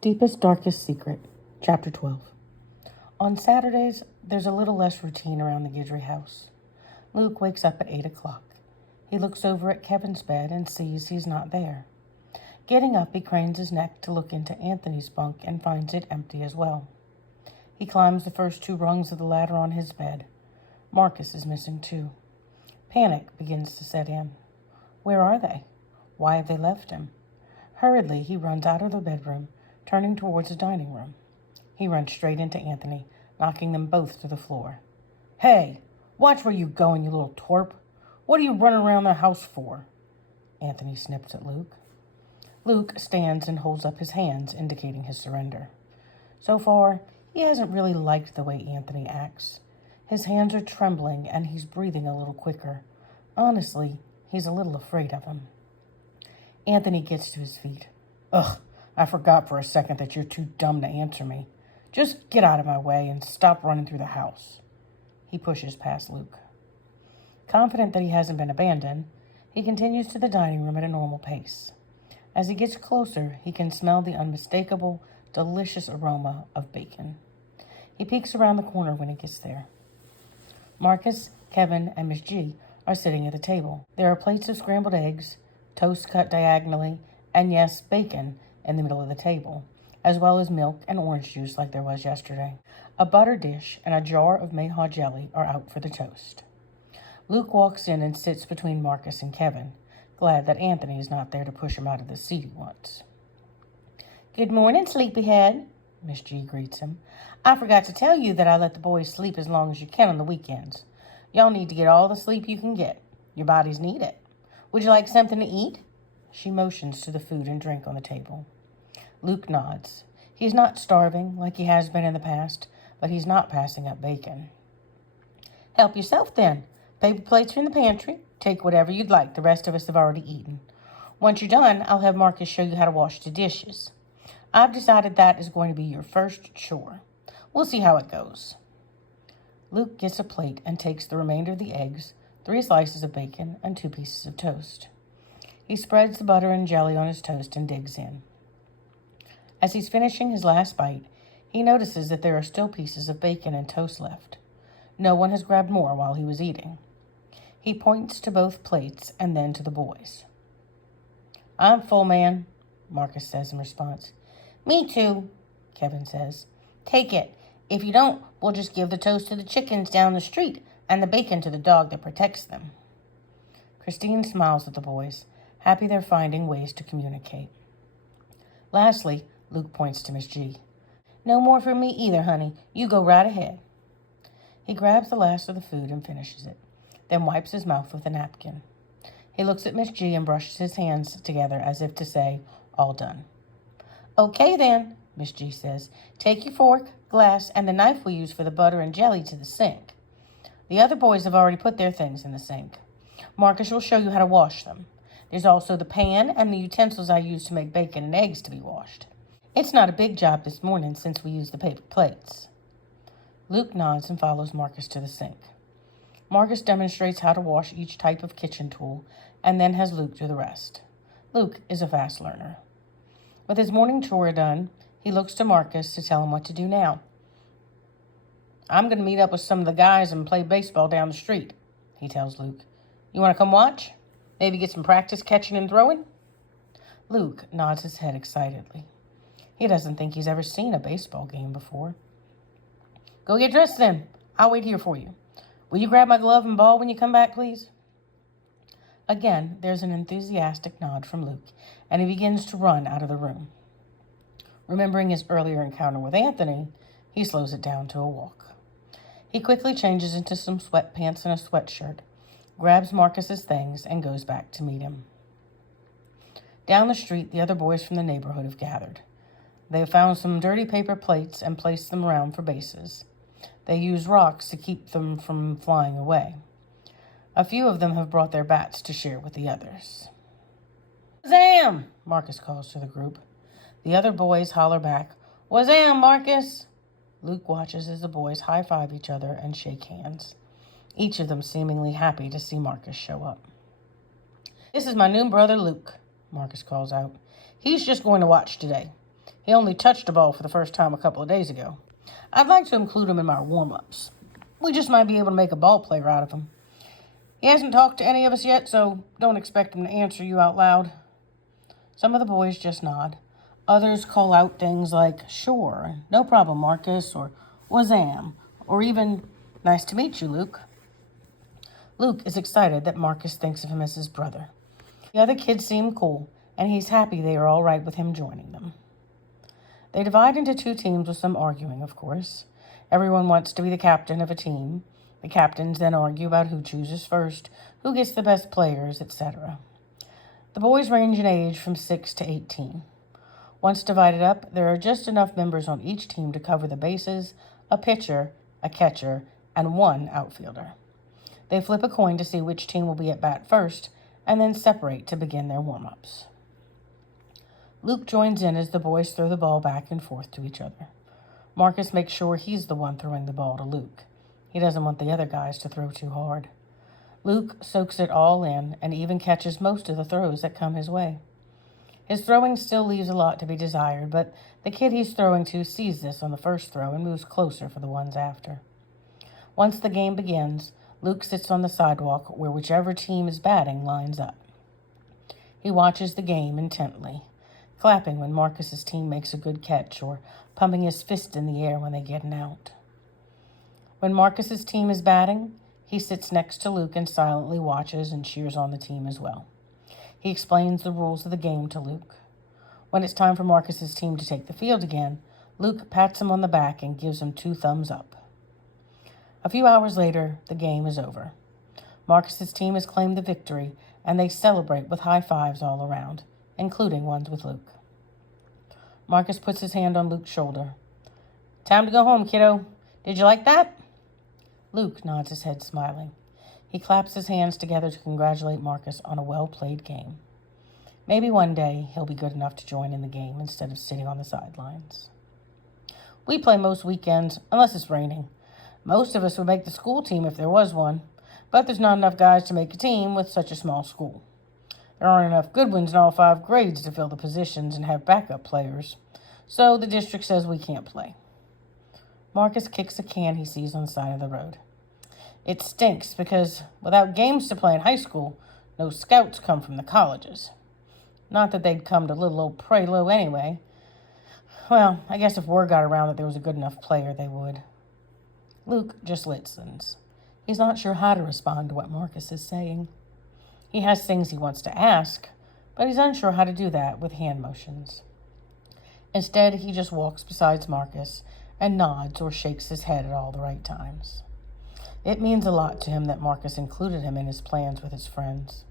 Deepest, Darkest Secret, Chapter 12. On Saturdays, there's a little less routine around the Guidry house. Luke wakes up at 8 o'clock. He looks over at Kevin's bed and sees he's not there. Getting up, he cranes his neck to look into Anthony's bunk and finds it empty as well. He climbs the first 2 rungs of the ladder on his bed. Marcus is missing too. Panic begins to set in. Where are they? Why have they left him? Hurriedly, he runs out of the bedroom, turning towards the dining room. He runs straight into Anthony, knocking them both to the floor. "Hey, watch where you're going, you little twerp. What are you running around the house for?" Anthony snips at Luke. Luke stands and holds up his hands, indicating his surrender. So far, he hasn't really liked the way Anthony acts. His hands are trembling and he's breathing a little quicker. Honestly, he's a little afraid of him. Anthony gets to his feet. "Ugh, I forgot for a second that you're too dumb to answer me. Just get out of my way and stop running through the house." He pushes past Luke. Confident that he hasn't been abandoned, he continues to the dining room at a normal pace. As he gets closer, he can smell the unmistakable, delicious aroma of bacon. He peeks around the corner when he gets there. Marcus, Kevin, and Miss G are sitting at the table. There are plates of scrambled eggs, toast cut diagonally, and yes, bacon in the middle of the table, as well as milk and orange juice like there was yesterday. A butter dish and a jar of Mayhaw jelly are out for the toast. Luke walks in and sits between Marcus and Kevin, glad that Anthony is not there to push him out of the seat he wants. "Good morning, sleepyhead," Miss G greets him. "I forgot to tell you that I let the boys sleep as long as you can on the weekends. Y'all need to get all the sleep you can get. Your bodies need it. Would you like something to eat?" She motions to the food and drink on the table. Luke nods. He's not starving like he has been in the past, but he's not passing up bacon. "Help yourself then. Paper plates are in the pantry. Take whatever you'd like. The rest of us have already eaten. Once you're done, I'll have Marcus show you how to wash the dishes. I've decided that is going to be your first chore. We'll see how it goes." Luke gets a plate and takes the remainder of the eggs, 3 slices of bacon, and 2 pieces of toast. He spreads the butter and jelly on his toast and digs in. As he's finishing his last bite, he notices that there are still pieces of bacon and toast left. No one has grabbed more while he was eating. He points to both plates and then to the boys. "I'm full, man," Marcus says in response. "Me too," Kevin says. "Take it. If you don't, we'll just give the toast to the chickens down the street and the bacon to the dog that protects them." Christine smiles at the boys, happy they're finding ways to communicate. Lastly, Luke points to Miss G. "No more for me either, honey. You go right ahead." He grabs the last of the food and finishes it, then wipes his mouth with a napkin. He looks at Miss G and brushes his hands together as if to say, "All done." "Okay then," Miss G says. "Take your fork, glass, and the knife we use for the butter and jelly to the sink. The other boys have already put their things in the sink. Marcus will show you how to wash them. There's also the pan and the utensils I use to make bacon and eggs to be washed. It's not a big job this morning since we use the paper plates." Luke nods and follows Marcus to the sink. Marcus demonstrates how to wash each type of kitchen tool and then has Luke do the rest. Luke is a fast learner. With his morning chore done, he looks to Marcus to tell him what to do now. "I'm going to meet up with some of the guys and play baseball down the street," he tells Luke. "You want to come watch? Maybe get some practice catching and throwing?" Luke nods his head excitedly. He doesn't think he's ever seen a baseball game before. "Go get dressed then. I'll wait here for you. Will you grab my glove and ball when you come back, please?" Again, there's an enthusiastic nod from Luke, and he begins to run out of the room. Remembering his earlier encounter with Anthony, he slows it down to a walk. He quickly changes into some sweatpants and a sweatshirt, grabs Marcus's things, and goes back to meet him. Down the street, the other boys from the neighborhood have gathered. They have found some dirty paper plates and placed them around for bases. They use rocks to keep them from flying away. A few of them have brought their bats to share with the others. "Wazam!" Marcus calls to the group. The other boys holler back, "Wazam, Marcus!" Luke watches as the boys high-five each other and shake hands, each of them seemingly happy to see Marcus show up. "This is my new brother, Luke," Marcus calls out. "He's just going to watch today. He only touched a ball for the first time a couple of days ago. I'd like to include him in our warm-ups. We just might be able to make a ball player out of him. He hasn't talked to any of us yet, so don't expect him to answer you out loud." Some of the boys just nod. Others call out things like, "Sure, no problem, Marcus," or "Wazam," or even, "Nice to meet you, Luke." Luke is excited that Marcus thinks of him as his brother. The other kids seem cool, and he's happy they are all right with him joining them. They divide into two teams with some arguing, of course. Everyone wants to be the captain of a team. The captains then argue about who chooses first, who gets the best players, etc. The boys range in age from 6 to 18. Once divided up, there are just enough members on each team to cover the bases, a pitcher, a catcher, and one outfielder. They flip a coin to see which team will be at bat first, and then separate to begin their warm-ups. Luke joins in as the boys throw the ball back and forth to each other. Marcus makes sure he's the one throwing the ball to Luke. He doesn't want the other guys to throw too hard. Luke soaks it all in and even catches most of the throws that come his way. His throwing still leaves a lot to be desired, but the kid he's throwing to sees this on the first throw and moves closer for the ones after. Once the game begins, Luke sits on the sidewalk where whichever team is batting lines up. He watches the game intently, clapping when Marcus's team makes a good catch or pumping his fist in the air when they get an out. When Marcus's team is batting, he sits next to Luke and silently watches and cheers on the team as well. He explains the rules of the game to Luke. When it's time for Marcus's team to take the field again, Luke pats him on the back and gives him 2 thumbs up. A few hours later, the game is over. Marcus's team has claimed the victory, and they celebrate with high fives all around, including ones with Luke. Marcus puts his hand on Luke's shoulder. "Time to go home, kiddo. Did you like that?" Luke nods his head, smiling. He claps his hands together to congratulate Marcus on a well-played game. Maybe one day he'll be good enough to join in the game instead of sitting on the sidelines. "We play most weekends, unless it's raining. Most of us would make the school team if there was one, but there's not enough guys to make a team with such a small school. There aren't enough good ones in all 5 grades to fill the positions and have backup players, so the district says we can't play." Marcus kicks a can he sees on the side of the road. "It stinks because without games to play in high school, no scouts come from the colleges. Not that they'd come to little old Praylow anyway. Well, I guess if word got around that there was a good enough player, they would." Luke just listens. He's not sure how to respond to what Marcus is saying. He has things he wants to ask, but he's unsure how to do that with hand motions. Instead, he just walks beside Marcus and nods or shakes his head at all the right times. It means a lot to him that Marcus included him in his plans with his friends.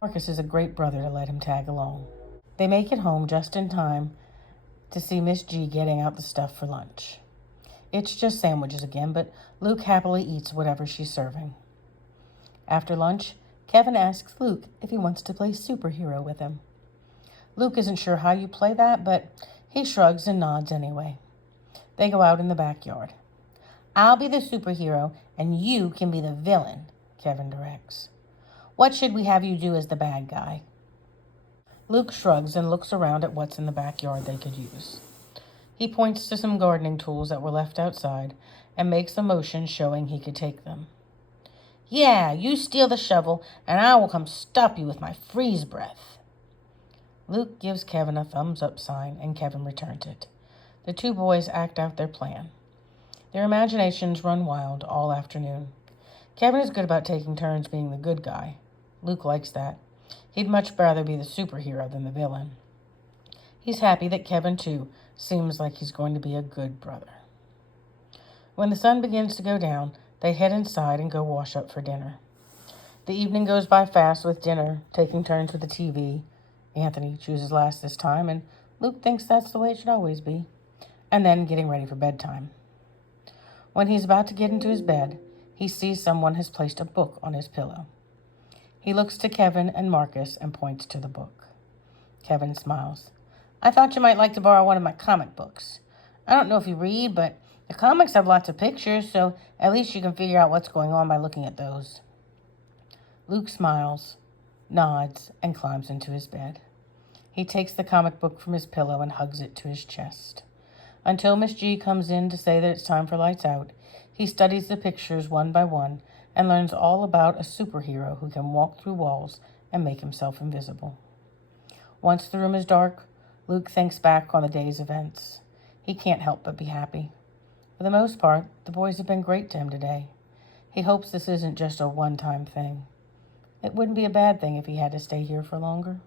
Marcus is a great brother to let him tag along. They make it home just in time to see Miss G getting out the stuff for lunch. It's just sandwiches again, but Luke happily eats whatever she's serving. After lunch, Kevin asks Luke if he wants to play superhero with him. Luke isn't sure how you play that, but he shrugs and nods anyway. They go out in the backyard. "I'll be the superhero, and you can be the villain," Kevin directs. "What should we have you do as the bad guy?" Luke shrugs and looks around at what's in the backyard they could use. He points to some gardening tools that were left outside and makes a motion showing he could take them. "Yeah, you steal the shovel, and I will come stop you with my freeze breath." Luke gives Kevin a thumbs-up sign, and Kevin returns it. The 2 boys act out their plan. Their imaginations run wild all afternoon. Kevin is good about taking turns being the good guy. Luke likes that. He'd much rather be the superhero than the villain. He's happy that Kevin, too, seems like he's going to be a good brother. When the sun begins to go down, they head inside and go wash up for dinner. The evening goes by fast with dinner, taking turns with the TV. Anthony chooses last this time, and Luke thinks that's the way it should always be. And then getting ready for bedtime. When he's about to get into his bed, he sees someone has placed a book on his pillow. He looks to Kevin and Marcus and points to the book. Kevin smiles. "I thought you might like to borrow one of my comic books. I don't know if you read, but the comics have lots of pictures, so at least you can figure out what's going on by looking at those." Luke smiles, nods, and climbs into his bed. He takes the comic book from his pillow and hugs it to his chest. Until Miss G comes in to say that it's time for lights out, he studies the pictures one by one and learns all about a superhero who can walk through walls and make himself invisible. Once the room is dark, Luke thinks back on the day's events. He can't help but be happy. For the most part, the boys have been great to him today. He hopes this isn't just a one-time thing. It wouldn't be a bad thing if he had to stay here for longer.